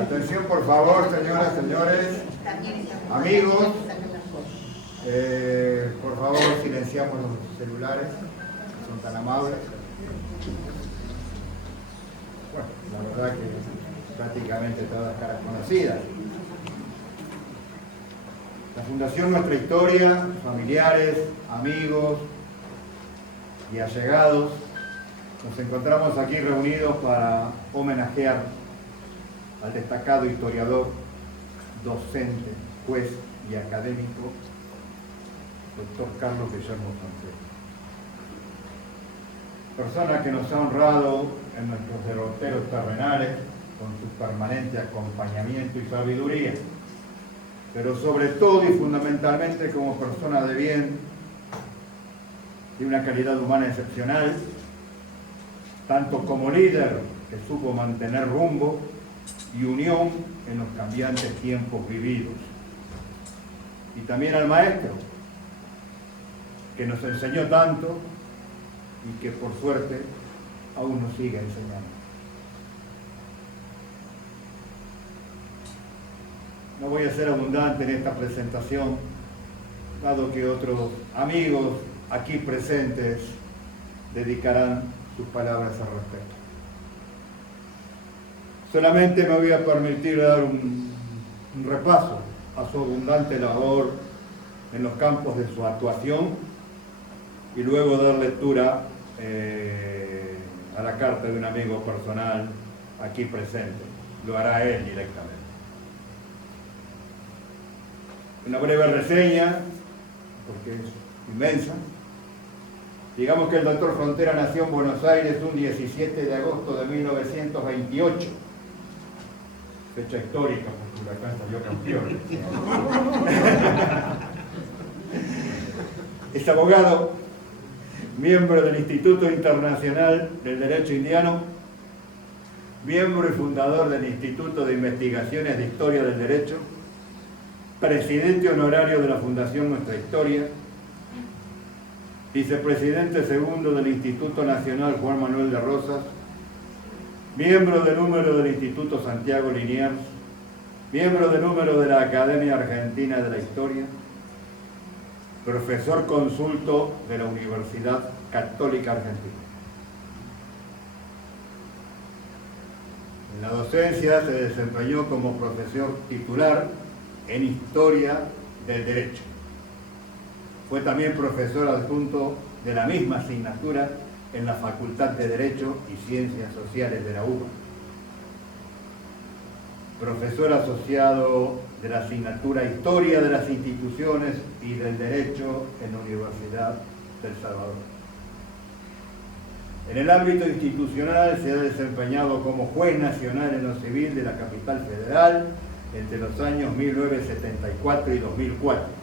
Atención, por favor, señoras, señores, amigos. Por favor, silenciamos los celulares, que son tan amables. Bueno, la verdad que prácticamente todas caras conocidas. La Fundación Nuestra Historia, familiares, amigos y allegados, nos encontramos aquí reunidos para homenajear al destacado historiador, docente, juez y académico, doctor Carlos Guillermo Francesco. Persona que nos ha honrado en nuestros derroteros terrenales con su permanente acompañamiento y sabiduría, pero sobre todo y fundamentalmente como persona de bien, de una calidad humana excepcional, tanto como líder que supo mantener rumbo y unión en los cambiantes tiempos vividos. Y también al maestro, que nos enseñó tanto y que por suerte aún nos sigue enseñando. No voy a ser abundante en esta presentación, dado que otros amigos aquí presentes dedicarán sus palabras al respecto. Solamente me voy a permitir dar un repaso a su abundante labor en los campos de su actuación y luego dar lectura a la carta de un amigo personal aquí presente. Lo hará él directamente. Una breve reseña, porque es inmensa. Digamos que el doctor Frontera nació en Buenos Aires un 17 de agosto de 1928. Fecha histórica, porque Huracán salió campeón. Es abogado, miembro del Instituto Internacional del Derecho Indiano, miembro y fundador del Instituto de Investigaciones de Historia del Derecho, presidente honorario de la Fundación Nuestra Historia, vicepresidente segundo del Instituto Nacional Juan Manuel de Rosas, miembro de número del Instituto Santiago Liniers, miembro de número de la Academia Argentina de la Historia, profesor consulto de la Universidad Católica Argentina. En la docencia se desempeñó como profesor titular en Historia del Derecho. Fue también profesor adjunto de la misma asignatura en la Facultad de Derecho y Ciencias Sociales de la UBA. Profesor asociado de la asignatura Historia de las Instituciones y del Derecho en la Universidad del Salvador. En el ámbito institucional se ha desempeñado como juez nacional en lo civil de la capital federal entre los años 1974 y 2004.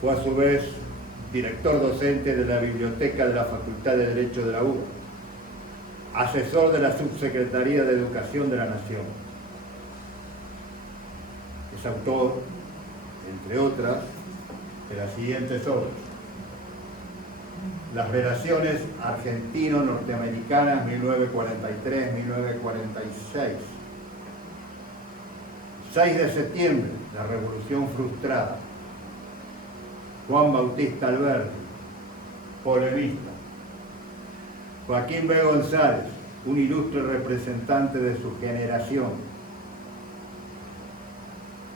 Fue a su vez director docente de la Biblioteca de la Facultad de Derecho de la UBA, asesor de la Subsecretaría de Educación de la Nación. Es autor, entre otras, de las siguientes obras: Las relaciones argentino-norteamericanas 1943-1946, 6 de septiembre, la Revolución Frustrada, Juan Bautista Alberdi, polemista, Joaquín B. González, un ilustre representante de su generación,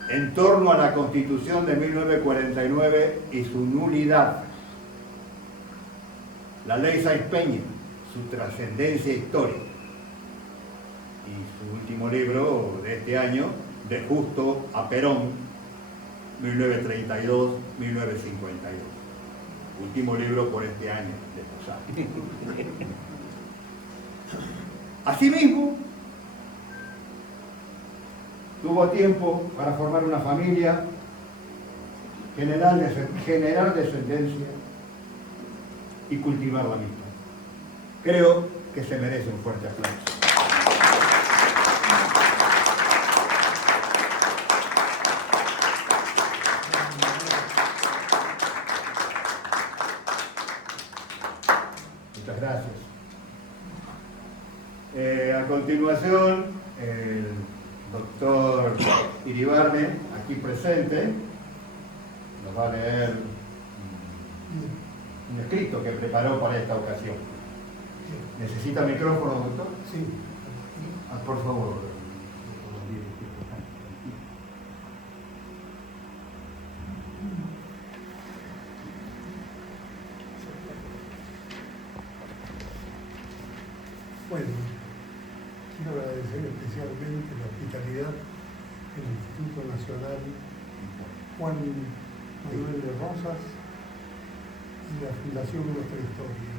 en torno a la Constitución de 1949 y su nulidad, la Ley Sáenz Peña, su trascendencia histórica, y su último libro de este año, De Justo a Perón, 1932-1952. Último libro por este año de Posada. Asimismo, tuvo tiempo para formar una familia, generar descendencia y cultivar la misma. Creo que se merece un fuerte aplauso. Muchas gracias. A continuación continuación, el doctor Iribarne, aquí presente, nos va a leer un escrito que preparó para esta ocasión. ¿Necesita micrófono, doctor? Sí. Por favor. Bueno, quiero agradecer especialmente la hospitalidad del Instituto Nacional Juan Manuel de Rosas y la Fundación Nuestra Historia.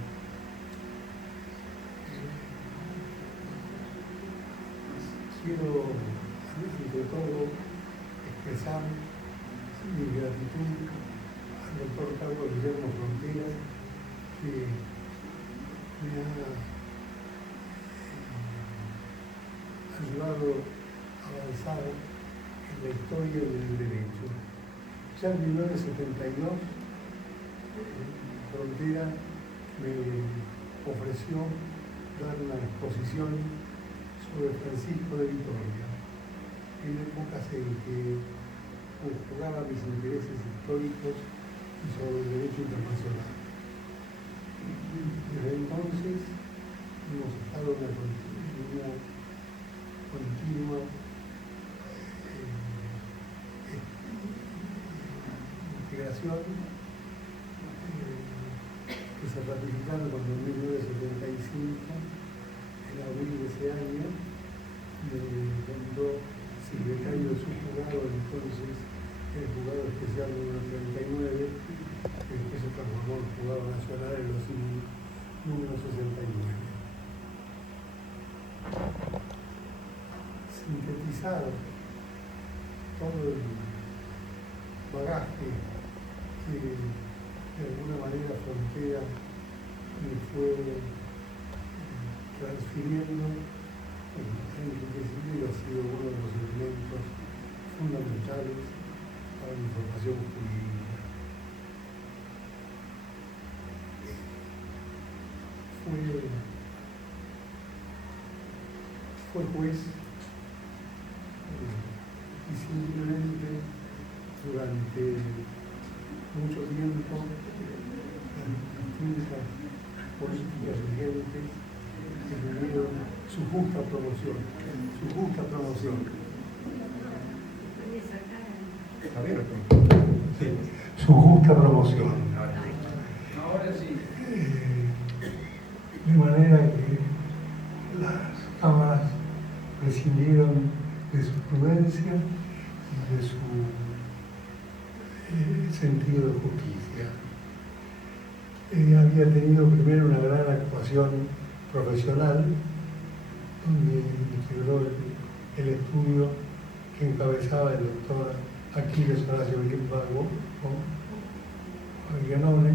Quiero, ante todo, expresar mi gratitud al doctor Carlos Guillermo Frontera, que me ha ayudado a avanzar en la historia del derecho. Ya en 1972, Frontera me ofreció dar una exposición sobre Francisco de Vitoria, en épocas en que jugaba mis intereses históricos y sobre el derecho internacional. Desde entonces hemos estado en una continua integración que se ratificaron cuando en 1975, en abril de ese año, me nombró secretario de su juzgado, entonces el juzgado especial número 39, que después se transformó en juzgado nacional en los número 69. Sintetizar todo el bagaje que de alguna manera Frontera me fue transfiriendo, enriquecido, ha sido uno de los elementos fundamentales para mi formación jurídica. Fue juez y simplemente durante mucho tiempo las distintas políticas vigentes tuvieron su justa promoción. Sí, su justa promoción. Ahora sí. De manera que las cámaras prescindieron de su prudencia y de su sentido de justicia. Había tenido primero una gran actuación profesional, donde integró el estudio que encabezaba el doctor Aquiles Horacio Bienvago, Avianone.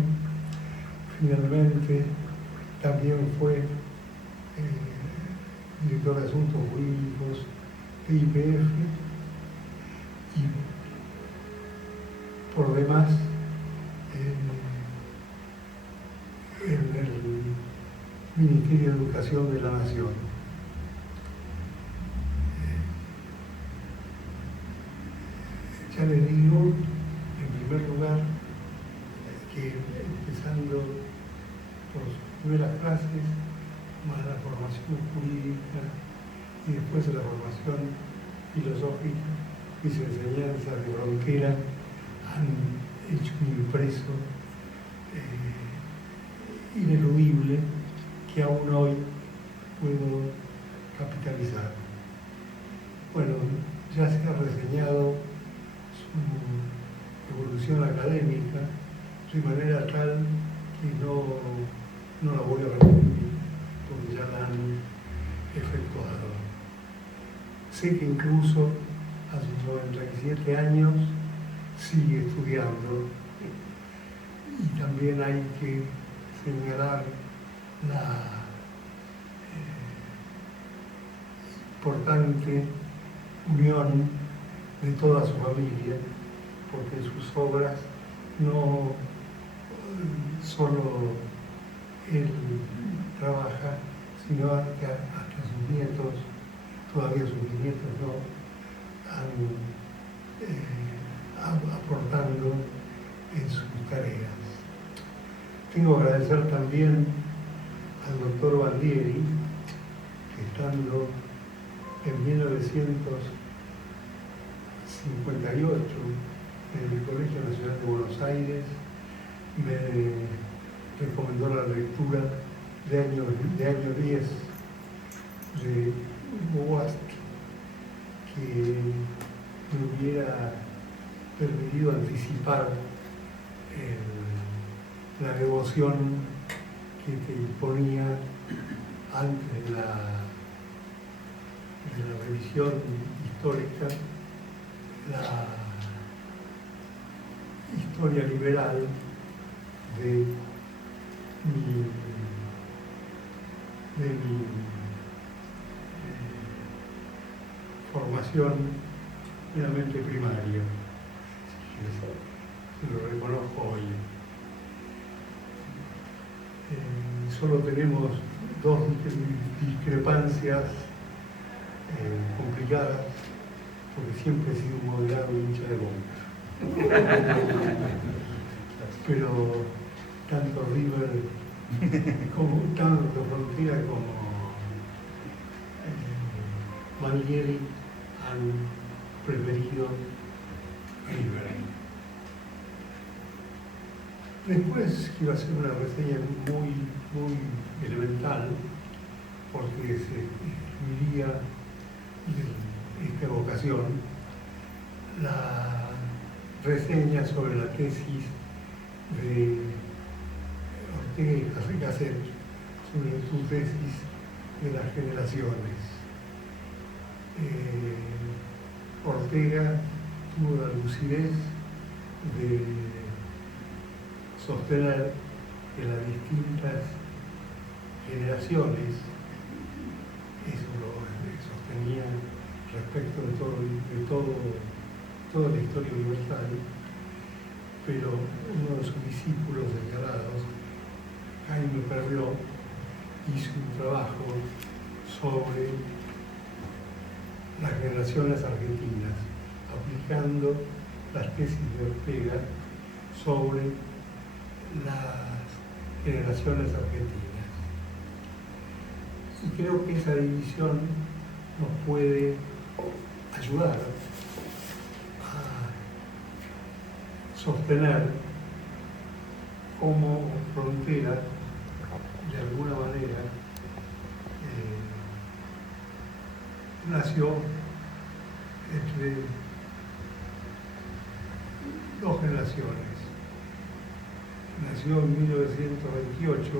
Finalmente también fue director de Asuntos Jurídicos de YPF y por demás en el Ministerio de Educación de la Nación. Ya les digo, en primer lugar, que empezando por sus primeras clases, más la formación jurídica y después la formación filosófica, mis enseñanzas de Frontera han hecho un impreso ineludible que aún hoy puedo capitalizar. Bueno, ya se ha reseñado su evolución académica de manera tal que no la voy a repetir porque ya la han efectuado. Sé que incluso a sus 97 años sigue estudiando y también hay que señalar la importante unión de toda su familia, porque sus obras no solo él trabaja, sino hasta sus nietos todavía sus nietos no, aportando en sus tareas. Tengo que agradecer también al doctor Bandieri, que estando en 1958 en el Colegio Nacional de Buenos Aires, me recomendó la lectura de año 10 de Blavatsky, que me hubiera permitido anticipar la devoción que te imponía antes de la revisión histórica, la historia liberal de mi formación meramente primaria. Lo reconozco hoy. Solo tenemos dos discrepancias complicadas, porque siempre he sido un moderado hincha de Boca. Pero tanto River como tanto Frontera como Bandieri han preferido River. Después quiero hacer una reseña muy elemental, porque se excluiría de esta evocación la reseña sobre la tesis de Ortega y Gasset, sobre su tesis de las generaciones. Ortega tuvo la lucidez de sostener que las distintas generaciones, eso lo sostenía respecto de toda la historia universal, pero uno de sus discípulos señalados, Jaime Perriot, hizo un trabajo sobre las generaciones argentinas, aplicando las tesis de Ortega sobre las generaciones argentinas. Y creo que esa división nos puede ayudar a sostener cómo Frontera, de alguna manera, nació entre dos generaciones. Nació en 1928,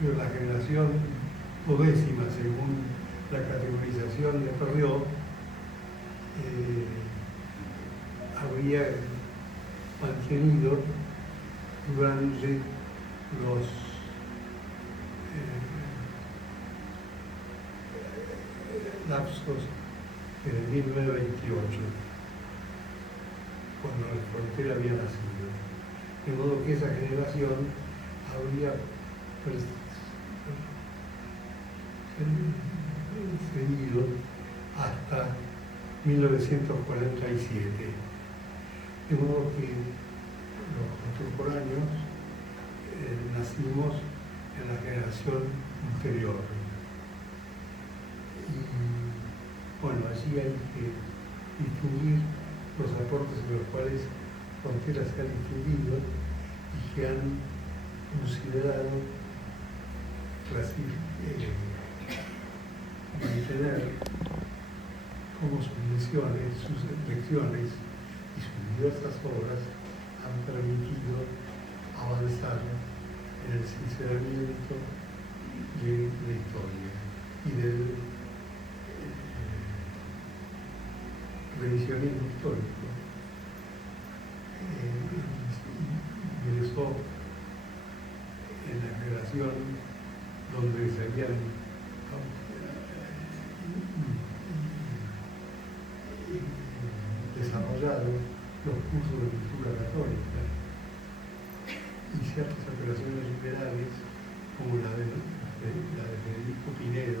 pero la generación 12ª, según la categorización de Perriot, habría mantenido durante los lapsos de 1928, cuando la Frontera había nacido. De modo que esa generación habría seguido hasta 1947. De modo que los contemporáneos nacimos en la generación anterior. Y bueno, allí hay que distinguir los aportes en los cuales Frontera se ha distinguido y que han considerado mantener como sus lecciones y sus diversas obras han permitido avanzar en el sinceramiento de la historia y del revisionismo histórico. Ingresó en la generación donde se habían desarrollado los cursos de lectura católica y ciertas operaciones liberales como la de Federico Pinedo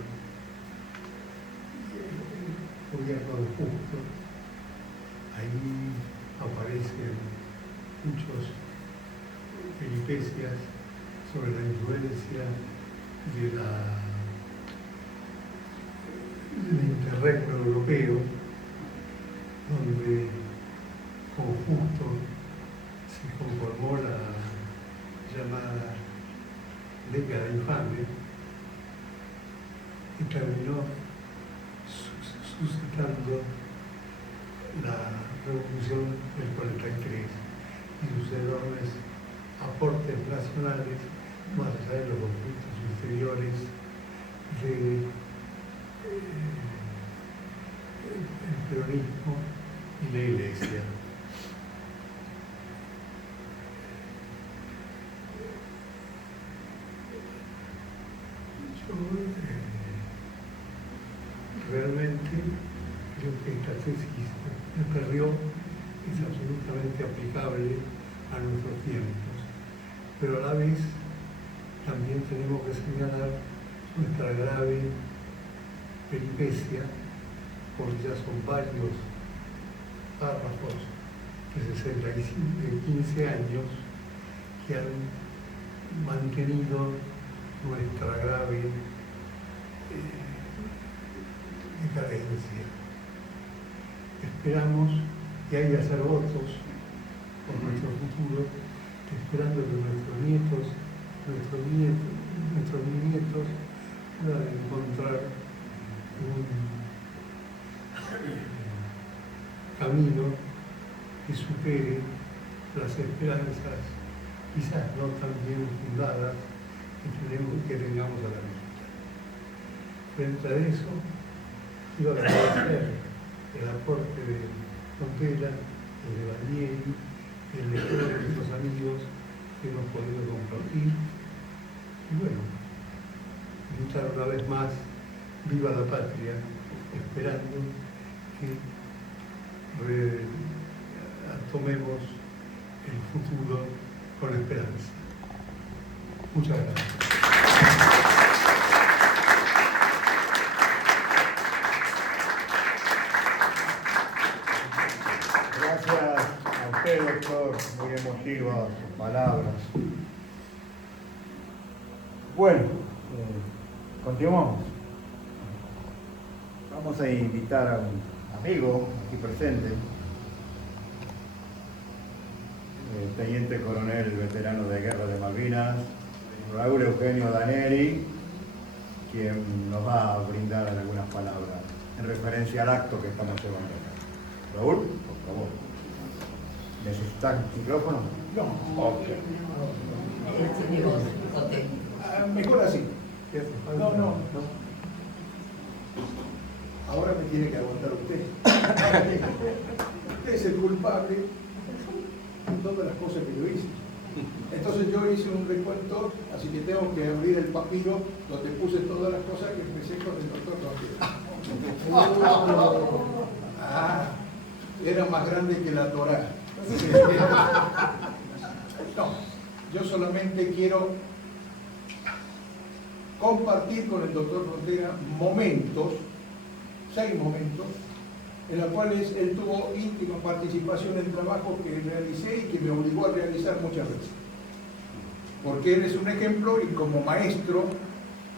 gobierno de Justo. Ahí aparecen muchas peripecias sobre la influencia del interregno europeo, donde con Justo se conformó la llamada década infame, y terminó suscitando la revolución del 43 y sus enormes aportes nacionales, más allá de los conflictos ulteriores del peronismo y la Iglesia. Yo realmente creo que esta tesis de Perrió es absolutamente aplicable a nuestros tiempos, pero a la vez también tenemos que señalar nuestra grave peripecia, porque ya son varios párrafos de 15 años que han mantenido nuestra grave decadencia. Esperamos, y hay que hacer votos por nuestro futuro, esperando que nuestros nietos puedan encontrar un camino que supere las esperanzas, quizás no tan bien fundadas, que tengamos a la vista. Frente a eso, quiero agradecer el aporte de Montela, el de Valdieri, el de todos nuestros amigos que hemos podido compartir. Y bueno, gritar una vez más, viva la patria, esperando que tomemos el futuro con esperanza. Muchas gracias. Gracias a usted, doctor, muy emotivas sus palabras. Bueno, continuamos. Vamos a invitar a un amigo aquí presente, el teniente coronel veterano de Guerra de Malvinas, Raúl Eugenio Daneri, quien nos va a brindar algunas palabras en referencia al acto que estamos llevando acá. Raúl, por favor. ¿Necesitas micrófono? No, ok. Mejor así. No. Ahora me tiene que aguantar usted. Usted es el culpable de todas las cosas que yo hice. Entonces yo hice un recuento, así que tengo que abrir el papiro donde puse todas las cosas que empecé con el doctor Rodríguez. Era más grande que la Torá. No, yo solamente quiero compartir con el doctor Frontera momentos, 6 momentos, en los cuales él tuvo íntima participación en el trabajo que realicé y que me obligó a realizar muchas veces. Porque él es un ejemplo y como maestro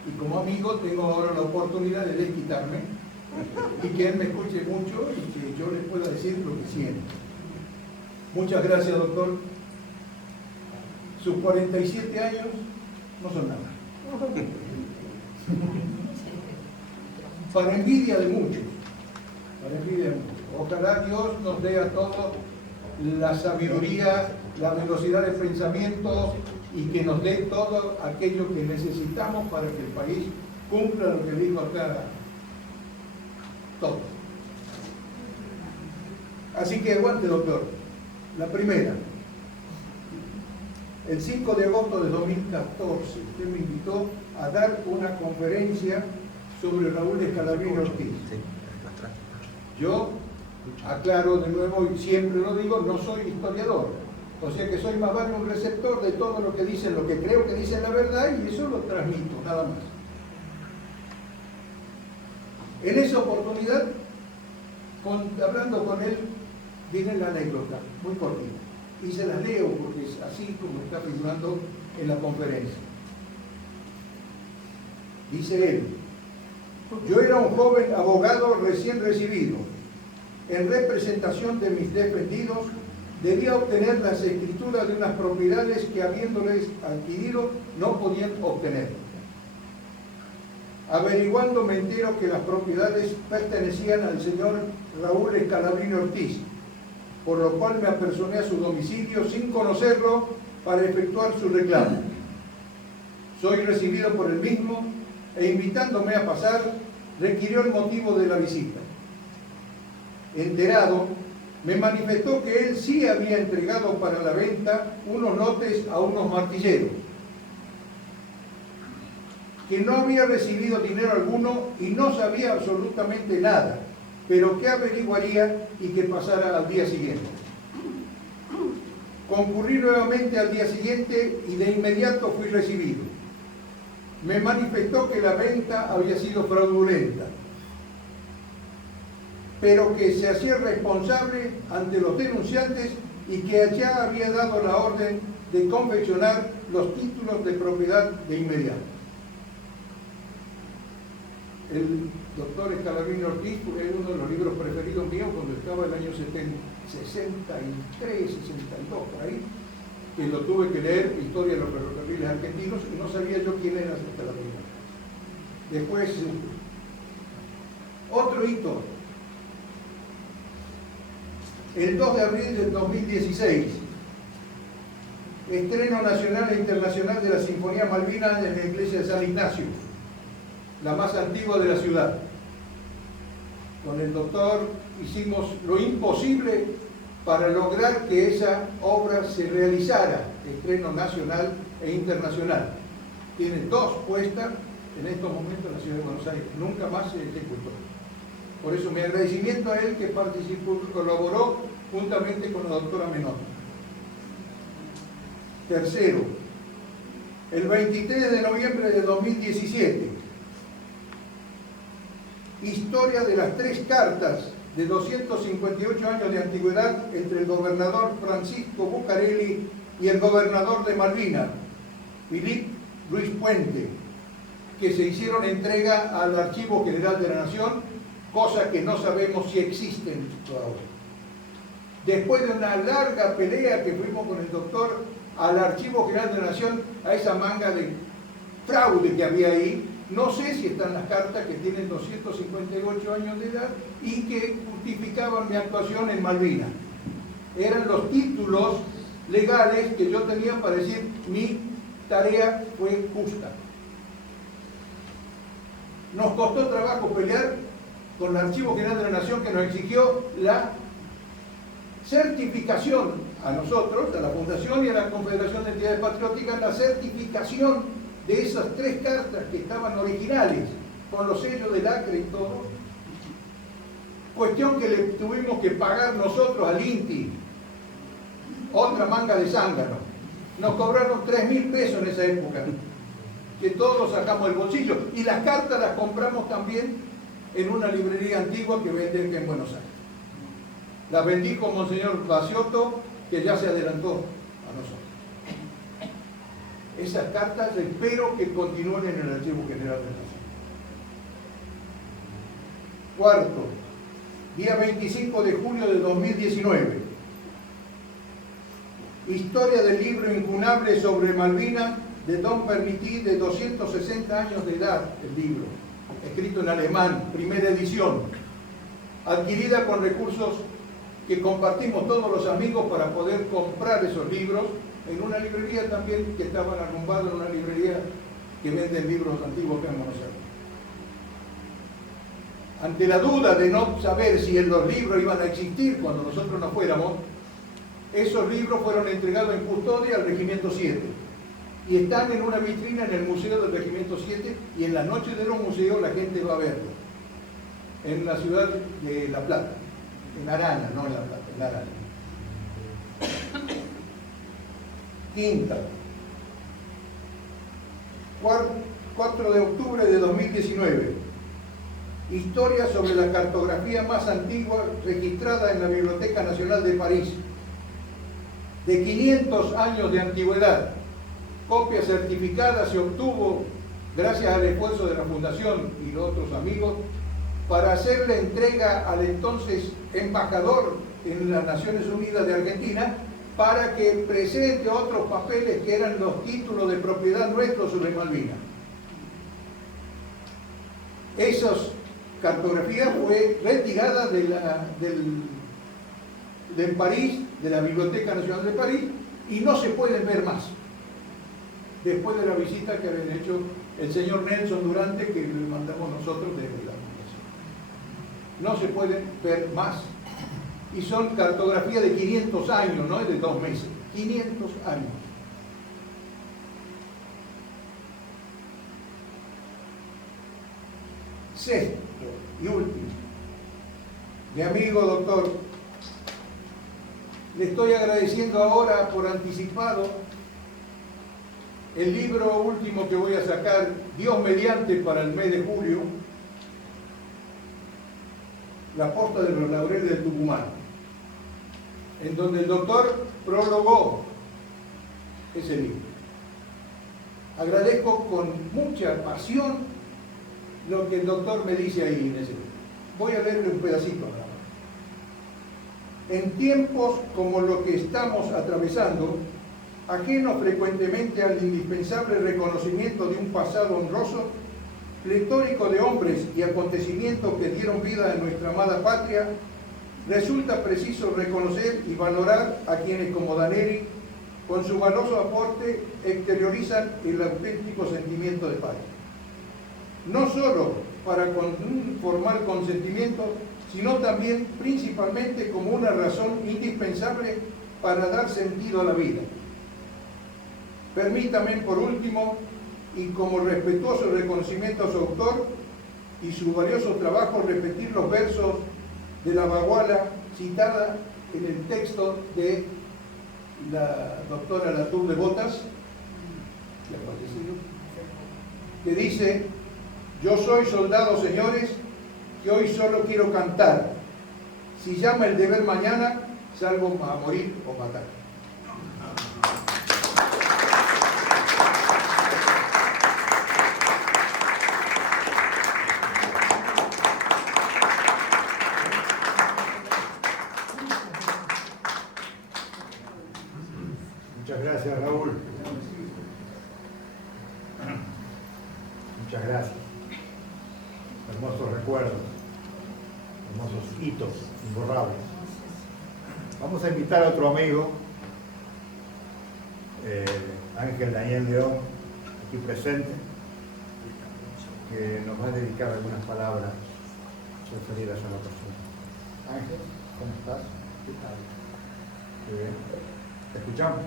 y como amigo tengo ahora la oportunidad de desquitarme y que él me escuche mucho y que yo le pueda decir lo que siento. Muchas gracias, doctor. Sus 47 años no son nada. Para envidia de muchos. Ojalá Dios nos dé a todos la sabiduría, la velocidad de pensamiento y que nos dé todo aquello que necesitamos para que el país cumpla lo que dijo acá todo. Así que aguante, doctor. La primera, el 5 de agosto de 2014, usted me invitó a dar una conferencia sobre Raúl Escalabrini Ortiz. Yo aclaro de nuevo y siempre lo digo, no soy historiador, o sea que soy más vale un receptor de todo lo que dicen, lo que creo que dicen la verdad y eso lo transmito, nada más. En esa oportunidad hablando con él, viene la anécdota, muy cortita, y se las leo porque es así como está figurando en la conferencia. Dice él: yo era un joven abogado recién recibido. En representación de mis defendidos, debía obtener las escrituras de unas propiedades que, habiéndoles adquirido, no podían obtener. Averiguando, me entero que las propiedades pertenecían al señor Raúl Scalabrini Ortiz, por lo cual me apersoné a su domicilio sin conocerlo para efectuar su reclamo. Soy recibido por el mismo e, invitándome a pasar, requirió el motivo de la visita. Enterado, me manifestó que él sí había entregado para la venta unos lotes a unos martilleros, que no había recibido dinero alguno y no sabía absolutamente nada, pero que averiguaría y que pasara al día siguiente. Concurrí nuevamente al día siguiente y de inmediato fui recibido. Me manifestó que la venta había sido fraudulenta, pero que se hacía responsable ante los denunciantes y que allá había dado la orden de confeccionar los títulos de propiedad de inmediato. El doctor Scalabrini Ortiz es uno de los libros preferidos míos cuando estaba el año 63, 62, por ahí, que lo tuve que leer, Historia de los ferrocarriles argentinos, y no sabía yo quién era hasta la primera. Después, otro hito. El 2 de abril del 2016, estreno nacional e internacional de la Sinfonía Malvinas en la iglesia de San Ignacio, la más antigua de la ciudad. Con el doctor hicimos lo imposible para lograr que esa obra se realizara, estreno nacional e internacional. Tiene 2 puestas en estos momentos en la ciudad de Buenos Aires, nunca más se ejecutó. Por eso mi agradecimiento a él que participó, colaboró juntamente con la doctora Menotti. Tercero, el 23 de noviembre de 2017, historia de las 3 cartas de 258 años de antigüedad entre el gobernador Francisco Bucareli y el gobernador de Malvinas, Filipe Luis Puente, que se hicieron entrega al Archivo General de la Nación, cosa que no sabemos si existen todavía. Después de una larga pelea que fuimos con el doctor al Archivo General de la Nación, a esa manga de fraude que había ahí, no sé si están las cartas que tienen 258 años de edad y que justificaban mi actuación en Malvinas. Eran los títulos legales que yo tenía para decir mi tarea fue justa. Nos costó trabajo pelear con el Archivo General de la Nación, que nos exigió la certificación a nosotros, a la Fundación y a la Confederación de Entidades Patrióticas, la certificación de esas 3 cartas que estaban originales, con los sellos del Acre y todo. Cuestión que le tuvimos que pagar nosotros al INTI, otra manga de zángano. Nos cobraron 3.000 pesos en esa época, que todos sacamos del bolsillo. Y las cartas las compramos también en una librería antigua que venden en Buenos Aires. Las vendí con Monseñor Baciotto, que ya se adelantó a nosotros. Esas cartas espero que continúen en el Archivo General de la Nación. Cuarto, día 25 de julio de 2019. Historia del libro incunable sobre Malvinas de Don Permití, de 260 años de edad, el libro, escrito en alemán, primera edición, adquirida con recursos que compartimos todos los amigos para poder comprar esos libros en una librería también que estaban arrumbados, en una librería que vende libros antiguos acá en Buenos Aires. Ante la duda de no saber si los libros iban a existir cuando nosotros no fuéramos, esos libros fueron entregados en custodia al Regimiento 7 y están en una vitrina en el Museo del Regimiento 7, y en las noches de los museos la gente va a verlo en la ciudad de La Plata, en Arana, no en La Plata, en Arana. Quinta, 4 de octubre de 2019, Historia sobre la cartografía más antigua registrada en la Biblioteca Nacional de París, de 500 años de antigüedad. Copia certificada se obtuvo gracias al esfuerzo de la Fundación y de otros amigos para hacerle entrega al entonces embajador en las Naciones Unidas de Argentina para que presente otros papeles que eran los títulos de propiedad nuestros sobre Malvinas. Esa cartografía fue retirada de París, de la Biblioteca Nacional de París, y no se pueden ver más. Después de la visita que habían hecho el señor Nelson Durante, que le mandamos nosotros desde la Fundación. No se pueden ver más. Y son cartografías de 500 años, no es de 2 meses. 500 años. Sexto y último. Mi amigo doctor, le estoy agradeciendo ahora por anticipado el libro último que voy a sacar, Dios mediante, para el mes de julio, La posta de los laureles del Tucumán, en donde el doctor prologó ese libro. Agradezco con mucha pasión lo que el doctor me dice ahí en ese libro. Voy a leerle un pedacito ahora. En tiempos como lo que estamos atravesando, ajeno frecuentemente al indispensable reconocimiento de un pasado honroso, pletórico de hombres y acontecimientos que dieron vida a nuestra amada patria, resulta preciso reconocer y valorar a quienes como Daneri, con su valioso aporte, exteriorizan el auténtico sentimiento de patria. No solo para con un formal consentimiento, sino también principalmente como una razón indispensable para dar sentido a la vida. Permítame, por último, y como respetuoso reconocimiento a su autor y su valioso trabajo, repetir los versos de la baguala citada en el texto de la doctora Latour de Botas, que dice: yo soy soldado, señores, que hoy solo quiero cantar. Si llama el deber mañana, salgo a morir o matar. Muchas gracias, Raúl. Muchas gracias. Hermosos recuerdos, hermosos hitos imborrables. Vamos a invitar a otro amigo, Ángel Daniel León, aquí presente, que nos va a dedicar algunas palabras referidas a la persona. Ángel, ¿cómo estás? ¿Qué tal? Bien. ¿Te escuchamos?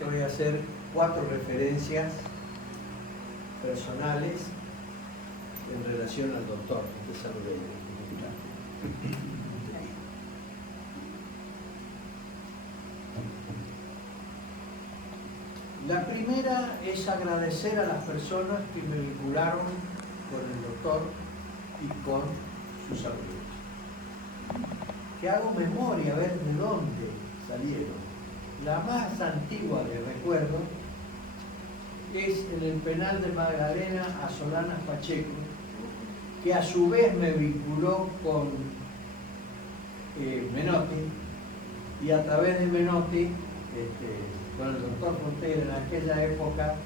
Yo voy a hacer 4 referencias personales en relación al doctor. La primera es agradecer a las personas que me vincularon con el doctor y con sus alumnos. Que hago memoria a ver de dónde salieron. La más antigua que recuerdo es en el penal de Magdalena a Solanas Pacheco, que a su vez me vinculó con Menotti, y a través de Menotti con el doctor Frontera en aquella época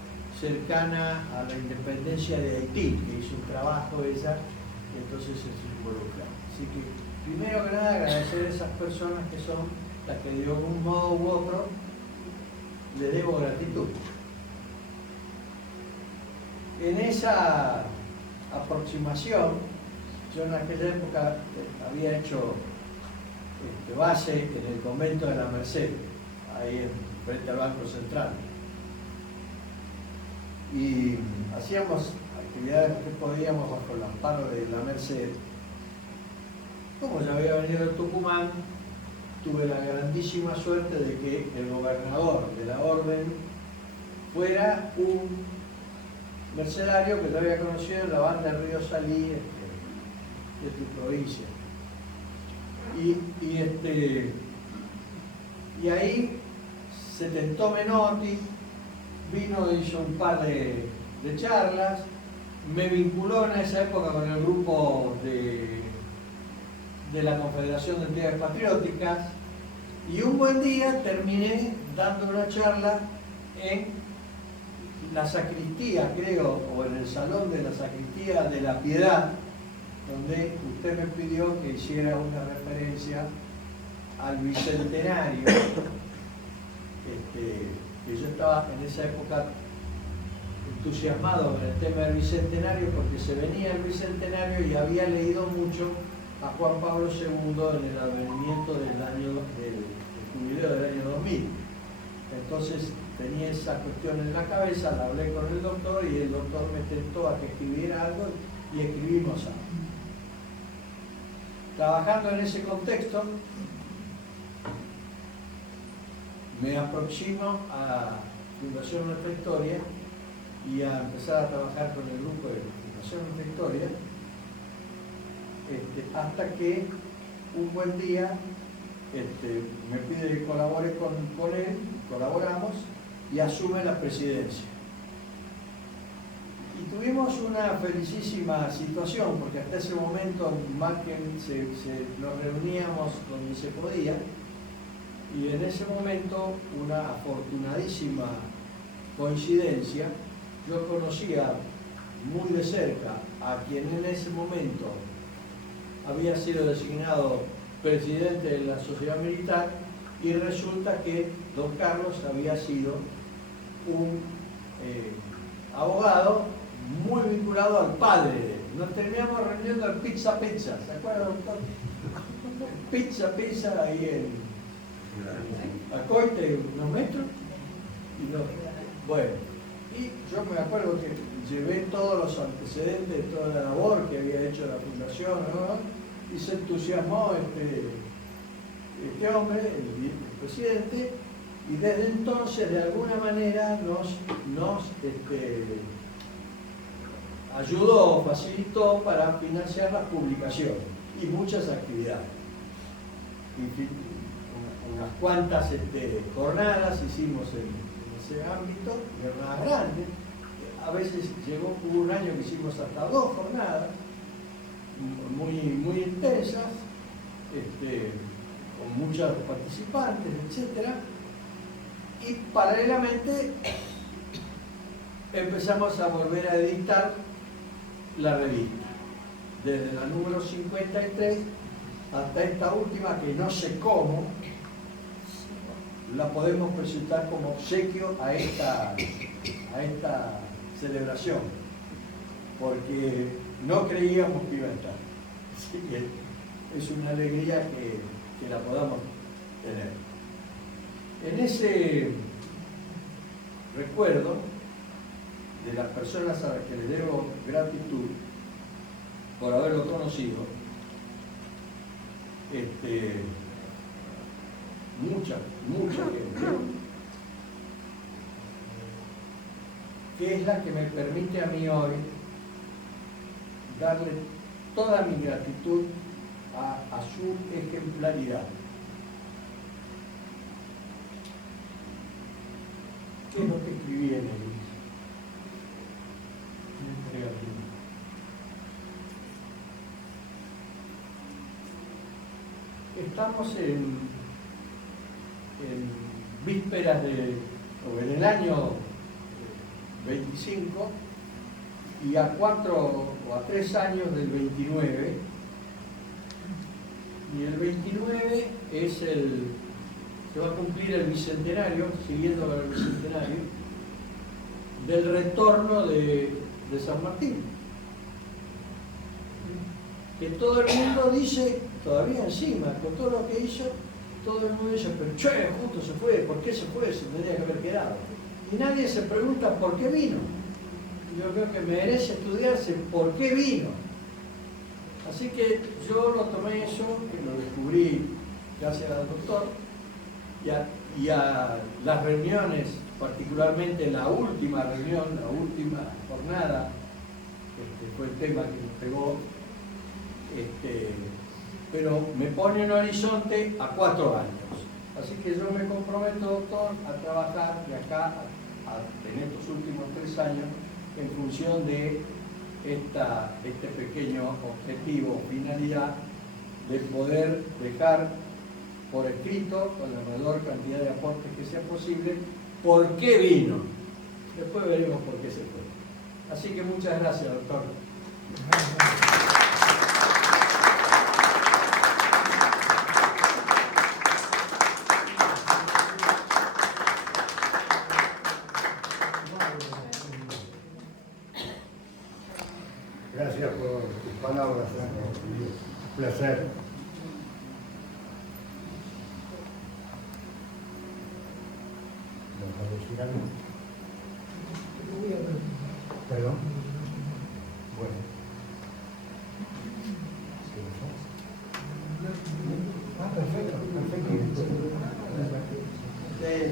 cercana a la independencia de Haití, que hizo un trabajo ella, y entonces se involucra. Así que primero que nada agradecer a esas personas que son las que de algún modo u otro le debo gratitud. En esa aproximación, yo en aquella época había hecho base en el convento de la Merced, ahí frente al Banco Central. Y hacíamos actividades que podíamos bajo el amparo de la Merced. Como ya había venido de Tucumán, tuve la grandísima suerte de que el gobernador de la orden fuera un mercedario que yo había conocido en la banda del Río Salí, de tu provincia. Y ahí se tentó Menotti, vino, hizo un par de charlas, me vinculó en esa época con el grupo de la Confederación de Entidades Patrióticas, y un buen día terminé dando una charla en la sacristía, creo, o en el salón de la sacristía de la Piedad, donde usted me pidió que hiciera una referencia al bicentenario, que yo estaba en esa época entusiasmado con el tema del bicentenario, porque se venía el bicentenario y había leído mucho a Juan Pablo II en el advenimiento del jubileo del año 2000. Entonces tenía esa cuestión en la cabeza, la hablé con el doctor y el doctor me tentó a que escribiera algo y escribimos algo. Trabajando en ese contexto, me aproximo a Fundación Nuestra Historia y a empezar a trabajar con el grupo de Fundación Nuestra Historia, hasta que un buen día me pide que colabore con él, colaboramos y asume la presidencia. Y tuvimos una felicísima situación, porque hasta ese momento más que nos reuníamos donde se podía, y en ese momento una afortunadísima coincidencia, yo conocía muy de cerca a quien en ese momento había sido designado presidente de la sociedad militar, y resulta que don Carlos había sido un abogado muy vinculado al padre de él. Nos terminamos reuniendo al Pizza Pizza, ¿se acuerdan, doctor? Pizza Pizza ahí en Acoite, unos metros. Bueno, y yo me acuerdo que llevé todos los antecedentes de toda la labor que había hecho la fundación, ¿no? Y se entusiasmó este hombre, el presidente, y desde entonces de alguna manera nos ayudó, facilitó para financiar las publicaciones y muchas actividades. Unas cuantas jornadas hicimos en ese ámbito, jornadas grandes. A veces hubo un año que hicimos hasta 2 jornadas muy intensas, con muchos participantes, etc. Y paralelamente empezamos a volver a editar la revista, desde la número 53 hasta esta última, que no sé cómo la podemos presentar como obsequio a esta celebración, porque no creíamos que iba a estar. Así que es una alegría que la podamos tener. En ese recuerdo de las personas a las que les debo gratitud por haberlo conocido, mucha gente, que es la que me permite a mí hoy darle toda mi gratitud a su ejemplaridad. ¿Qué es lo que escribí en el Estamos en vísperas o en el año 25, y a 4 o a 3 años del 29, y el 29 se va a cumplir el bicentenario, siguiendo con el bicentenario, del retorno de San Martín. Que todo el mundo dice, todavía encima, con todo lo que hizo, todo el mundo dice, pero che, justo se fue, ¿por qué se fue? Se tendría que haber quedado. Y nadie se pregunta por qué vino. Yo creo que merece estudiarse por qué vino. Así que yo lo tomé eso, que lo descubrí gracias al doctor, y a las reuniones, particularmente la última reunión, la última jornada, fue el tema que nos pegó, pero me pone un horizonte a 4 años. Así que yo me comprometo, doctor, a trabajar de acá en estos últimos 3 años en función de este pequeño objetivo, finalidad, de poder dejar por escrito, con la mayor cantidad de aportes que sea posible, por qué vino. Después veremos por qué se fue. Así que muchas gracias, doctor. Gracias por tus palabras, un placer. ¿Vas a decir algo? ¿Perdón? Bueno. Perfecto.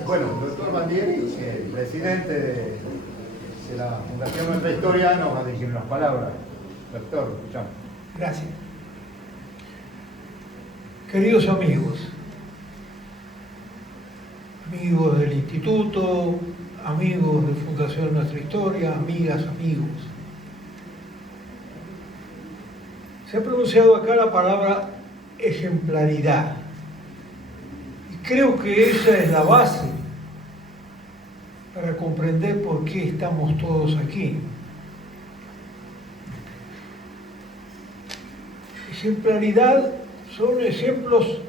Bueno, el doctor Bandieri, el presidente de la Fundación Nuestra Historia, nos va a decir unas palabras. Doctor, escuchamos. Gracias. Queridos amigos, amigos del Instituto, amigos de Fundación Nuestra Historia, amigas, amigos. Se ha pronunciado acá la palabra ejemplaridad. Y creo que esa es la base para comprender por qué estamos todos aquí. Ejemplaridad son ejemplos,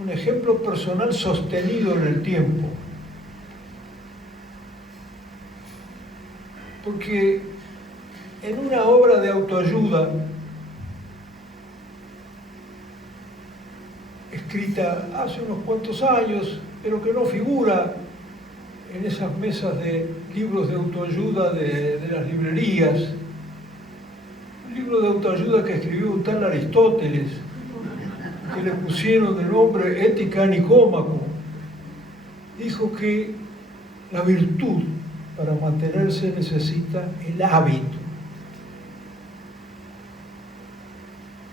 un ejemplo personal sostenido en el tiempo. Porque en una obra de autoayuda escrita hace unos cuantos años, pero que no figura en esas mesas de libros de autoayuda de las librerías, un libro de autoayuda que escribió un tal Aristóteles, que le pusieron de nombre Ética Nicómaco, dijo que la virtud para mantenerse necesita el hábito.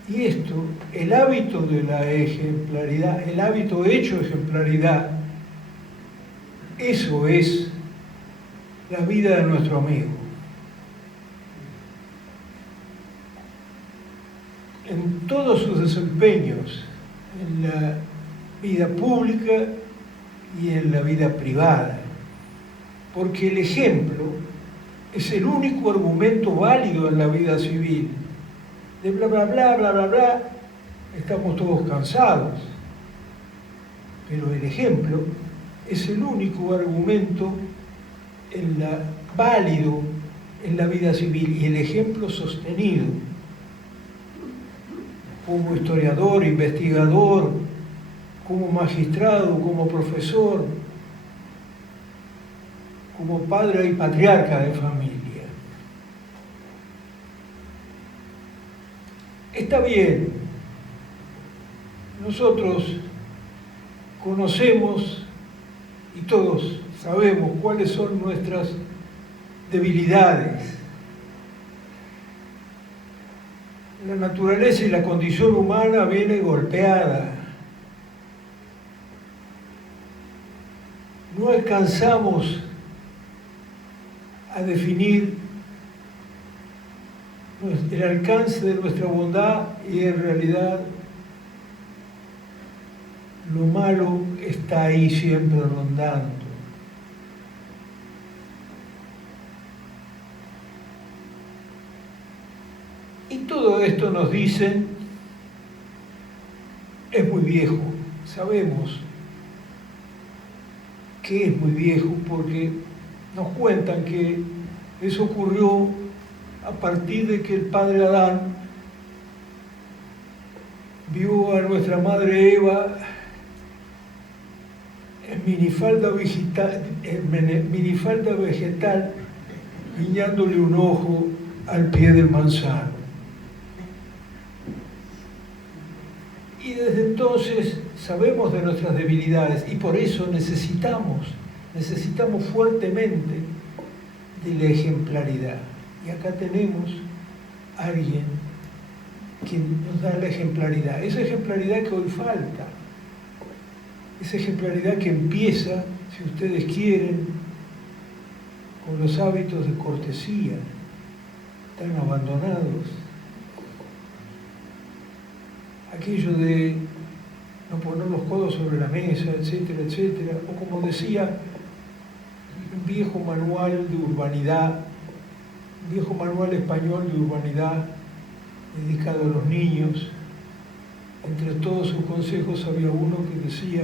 Y esto, el hábito de la ejemplaridad, el hábito hecho ejemplaridad, eso es la vida de nuestro amigo. En todos sus desempeños, en la vida pública y en la vida privada, porque el ejemplo es el único argumento válido en la vida civil. De bla, bla, bla, bla, bla, bla, estamos todos cansados, pero el ejemplo es el único argumento válido en la vida civil y el ejemplo sostenido. Como historiador, investigador, como magistrado, como profesor, como padre y patriarca de familia. Está bien, nosotros conocemos y todos sabemos cuáles son nuestras debilidades. La naturaleza y la condición humana viene golpeada. No alcanzamos a definir el alcance de nuestra bondad y en realidad lo malo está ahí siempre rondando. Y todo esto nos dicen, es muy viejo, sabemos que es muy viejo porque nos cuentan que eso ocurrió a partir de que el padre Adán vio a nuestra madre Eva en minifalda vegetal guiñándole un ojo al pie del manzano. Y desde entonces sabemos de nuestras debilidades y por eso necesitamos fuertemente de la ejemplaridad. Y acá tenemos a alguien que nos da la ejemplaridad. Esa ejemplaridad que hoy falta. Esa ejemplaridad que empieza, si ustedes quieren, con los hábitos de cortesía, tan abandonados. Aquello de no poner los codos sobre la mesa, etcétera, etcétera. O como decía un viejo manual de urbanidad, un viejo manual español de urbanidad dedicado a los niños. Entre todos sus consejos había uno que decía: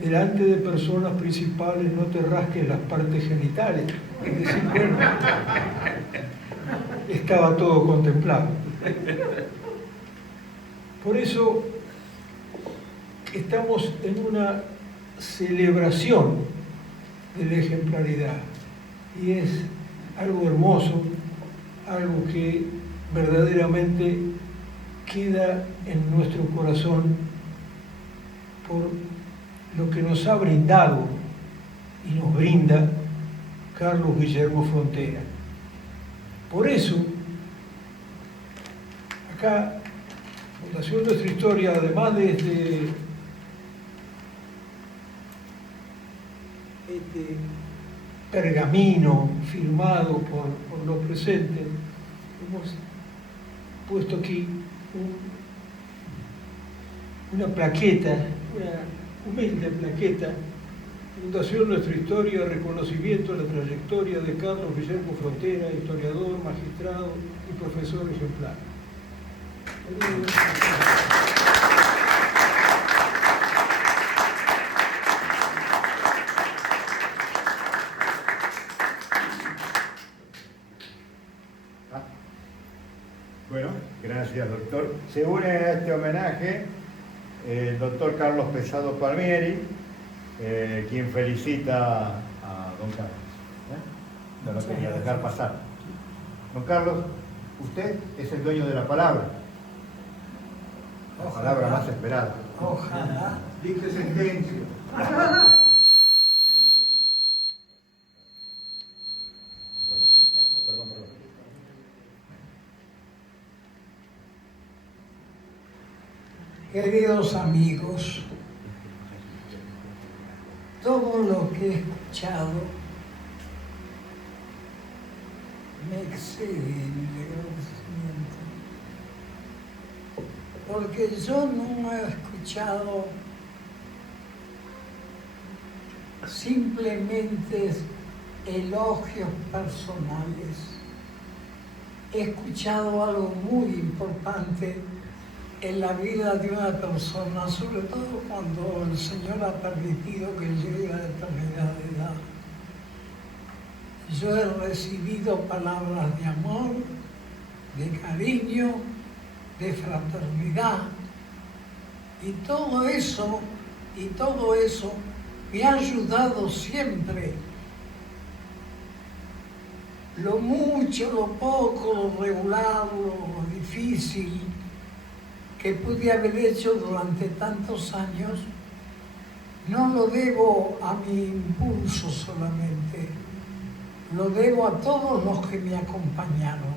delante de personas principales no te rasques las partes genitales. Es decir, bueno, estaba todo contemplado. Por eso estamos en una celebración de la ejemplaridad y es algo hermoso, algo que verdaderamente queda en nuestro corazón por lo que nos ha brindado y nos brinda Carlos Guillermo Frontera. Por eso, acá, Fundación Nuestra Historia, además de este pergamino firmado por los presentes, hemos puesto aquí una plaqueta, una humilde plaqueta: Fundación Nuestra Historia, reconocimiento a la trayectoria de Carlos Guillermo Frontera, historiador, magistrado y profesor ejemplar. Bueno, gracias, doctor. Se une a este homenaje el doctor Carlos Pesado Palmieri, quien felicita a don Carlos. No lo quería dejar pasar. Don Carlos, usted es el dueño de la palabra. La palabra más esperada. Ojalá. Dicte sentencia. Perdón. Queridos amigos, todo lo que he escuchado me excede en el agradecimiento, porque yo no he escuchado simplemente elogios personales. He escuchado algo muy importante en la vida de una persona, sobre todo cuando el Señor ha permitido que llegue a determinada edad. Yo he recibido palabras de amor, de cariño, de fraternidad, y todo eso me ha ayudado siempre. Lo mucho, lo poco, lo regular, lo difícil que pude haber hecho durante tantos años, no lo debo a mi impulso solamente, lo debo a todos los que me acompañaron.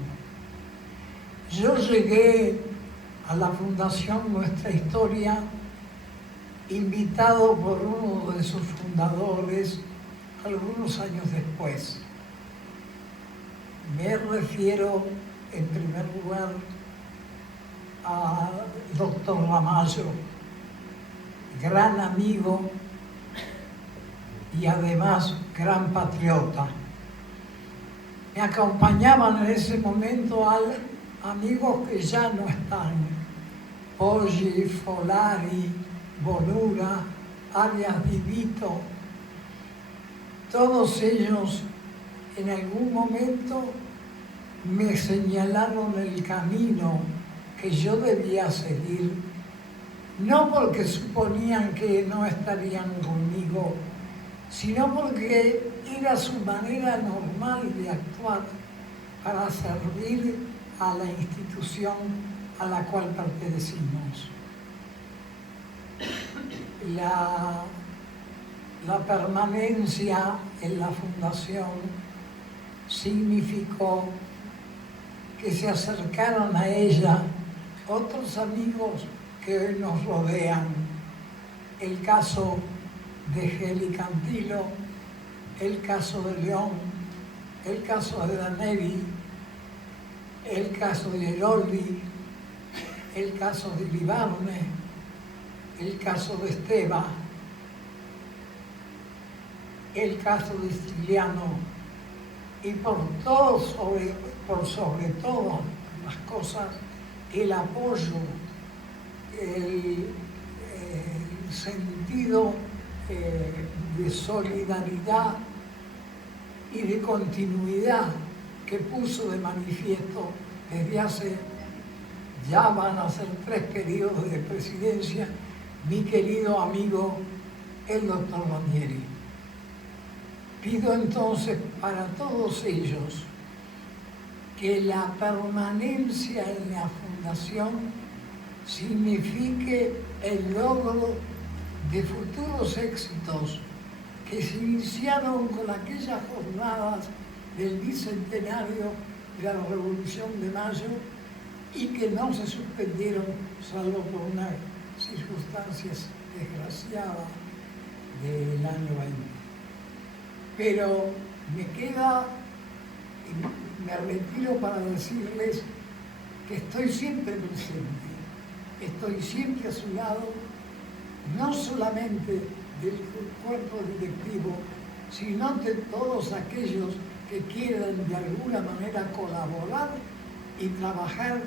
Yo llegué a la Fundación Nuestra Historia invitado por uno de sus fundadores algunos años después. Me refiero, en primer lugar, al doctor Ramallo, gran amigo y además gran patriota. Me acompañaban en ese momento amigos que ya no están: Poggi, Folari, Bonura, Arias Vivito. Todos ellos en algún momento me señalaron el camino que yo debía seguir, no porque suponían que no estarían conmigo, sino porque era su manera normal de actuar para servir a la institución a la cual pertenecimos. La permanencia en la fundación significó que se acercaron a ella otros amigos que hoy nos rodean. El caso de Geli Cantilo, el caso de León, el caso de Daneri, el caso de Geroldi, el caso de Libarne, el caso de Esteba, el caso de Siciliano, y por sobre todas las cosas, el apoyo, el sentido de solidaridad y de continuidad que puso de manifiesto desde hace, ya van a ser 3 periodos de presidencia, mi querido amigo el doctor Ranieri. Pido entonces para todos ellos que la permanencia en la fundación signifique el logro de futuros éxitos que se iniciaron con aquellas jornadas del bicentenario de la Revolución de Mayo y que no se suspendieron salvo por unas circunstancias desgraciadas del año 20. Pero me queda, me retiro para decirles que estoy siempre presente, estoy siempre a su lado, no solamente del cuerpo directivo, sino de todos aquellos que quieran de alguna manera colaborar y trabajar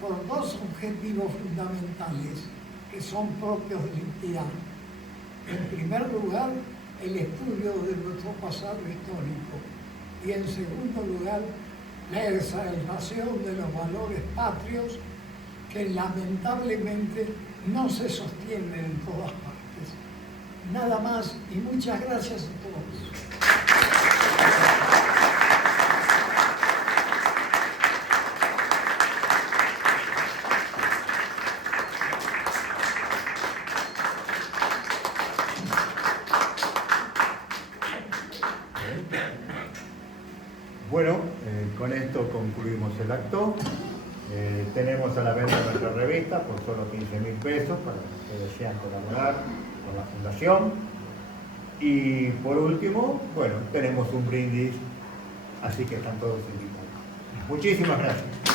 por 2 objetivos fundamentales que son propios de la entidad. En primer lugar, el estudio de nuestro pasado histórico y en segundo lugar, la exaltación de los valores patrios que lamentablemente no se sostienen en todas partes. Nada más y muchas gracias a todos. Bueno, con esto concluimos el acto. Tenemos a la venta nuestra revista por solo 15.000 pesos para los que desean colaborar con la fundación. Y por último, bueno, tenemos un brindis, así que están todos invitados. Muchísimas gracias.